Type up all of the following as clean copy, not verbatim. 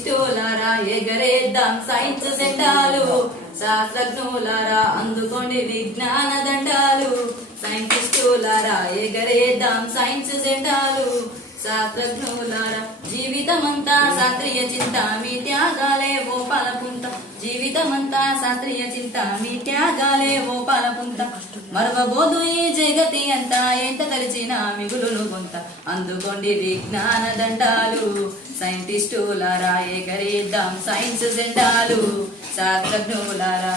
సైంటిస్టులారా ఎగరేద్దాం సైన్స్ జెండాలు, శాస్త్రజ్ఞులారా అందుకోండి విజ్ఞాన దండాలు. సైంటిస్టులారా ఎగరేద్దాం సైన్స్ జెండాలు, శాస్త్రజ్ఞులారా జీవితమంతా శాస్త్రీయ చింత మీ త్యాగాలే ఓ పాలపుంత. జీవితమంతా శాస్త్రీయ చింత మీ త్యాగాలే ఓ పాలపుంత. మరవబోదు ఈ జగతి అంతా ఎంత తలిచిన మిగులును కొంత. అందుకోండి విజ్ఞాన దండాలు, సైంటిస్టులారా ఎగరేద్దాం సైన్స్ జెండాలు, శాస్త్రజ్ఞులారా.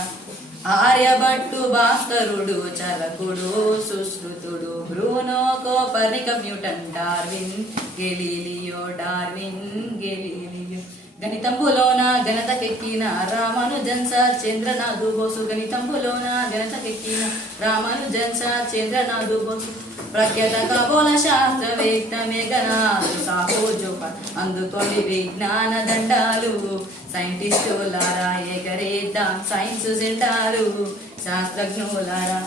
ఆర్యభట్టు, భాస్కరుడు, చరకుడు, సుశ్రుతుడు, Bruno, Copernicus, Newton, Darwin, Galileo, Darwin, Galileo. గణితంబులోన ఘనతకెక్కిన రామానుజన్ సార్, చంద్రనాథు బోసు. గణితంబులోన ఘనతకెక్కిన రామానుజన్ సార్, చంద్రనాథు బోసు. ప్రఖ్యాత ఖగోళ శాస్త్రవేత్త మేఘనాథ్ సాహో జోహార్. అందుకోండి విజ్ఞాన దండాలు, సైంటిస్టులారా ఎగరేద్దాం సైన్స్ జెండాలు, శాస్త్రజ్ఞులారా.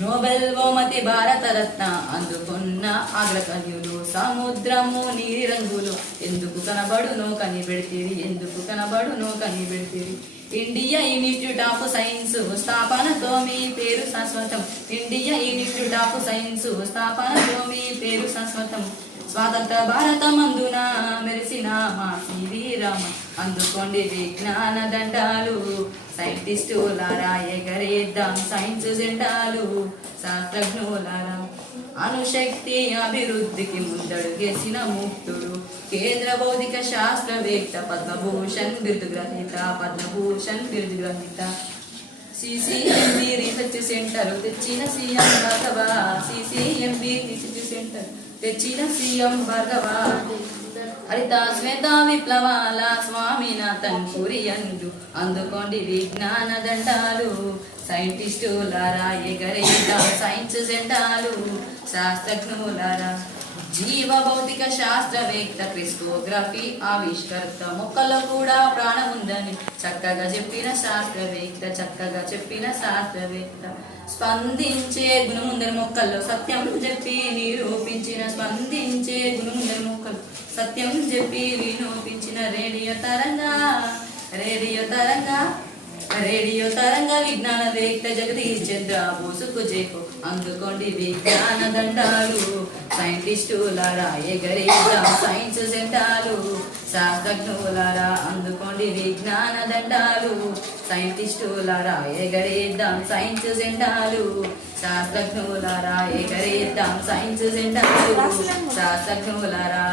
నోబెల్ బహుమతి భారతరత్న అందుకున్న అగ్రగణ్యులు, సముద్రము నీలి రంగులు ఎందుకు కనబడునో కనిపెడితిరి, ఎందుకు కనబడునో కనిపెడితిరి. ఇండియా ఇన్స్టిట్యూట్ ఆఫ్ సైన్స్ స్థాపనతో మీ పేరు శాశ్వతం. ఇండియా ఇన్స్టిట్యూట్ ఆఫ్ సైన్స్ స్థాపనతో మీ పేరు శాశ్వతం. స్వాతంత్ర భారతమందున మెరిసిన మా సివి రామన్. అందుకోండి విజ్ఞాన దండాలు, సైంటిస్టులారా ఎగరేద్దాం సైన్స్ జెండాలు, శాస్త్రజ్ఞులారా. అణుశక్తి అభివృద్ధికి ముందడుగేసిన ముక్తుడు, కేంద్ర భౌతిక శాస్త్రవేత్త, పద్మభూషణ్ బిరుదు గ్రహీత, పద్మభూషణ్ బిరుదు గ్రహీత. సిసిఎంబి రీసెర్చ్ సెంటర్ తెచ్చిన CM Bhargava, CCMB research centre తెచ్చిన సీఎం భార్గవ. హరిత శ్వేత విప్లవాల స్వామినాథన్ కురియన్లు. అందుకోండి విజ్ఞాన దండాలు, సైంటిస్టులారా ఎగరేద్దాం సైన్స్ జెండాలు, శాస్త్రజ్ఞులారా. జీవ భౌతిక శాస్త్రవేత్త, క్రిస్టోగ్రఫీ ఆవిష్కర్త, మొక్కల్లో కూడా ప్రాణం ఉందని చక్కగా చెప్పిన శాస్త్రవేత్త, చక్కగా చెప్పిన శాస్త్రవేత్త. స్పందించే గుణముందరి మొక్కల్లో సత్యం చెప్పి నిరూపించిన, స్పందించే గుణముందరి మొక్కలు సత్యం చెప్పి నిరూపించిన. రేడియో తరంగా, రేడియో తరంగా, రేడియో తరంగ విజ్ఞానవేత్త జగదీష్ చంద్ర బోసుకు జేకో. అందుకోండి విజ్ఞాన దండాలు, సైంటిస్టులారా ఎగరేద్దాం సైన్స్ జెండాలు, శాస్త్రజ్ఞులారా. అందుకోండి విజ్ఞాన దండాలు, సైంటిస్టులారా ఎగరేద్దాం సైన్స్ జెండాలు, శాస్త్రజ్ఞులారా ఎగరేద్దాం సైన్స్ జెండాలు, శాస్త్రజ్ఞులారా.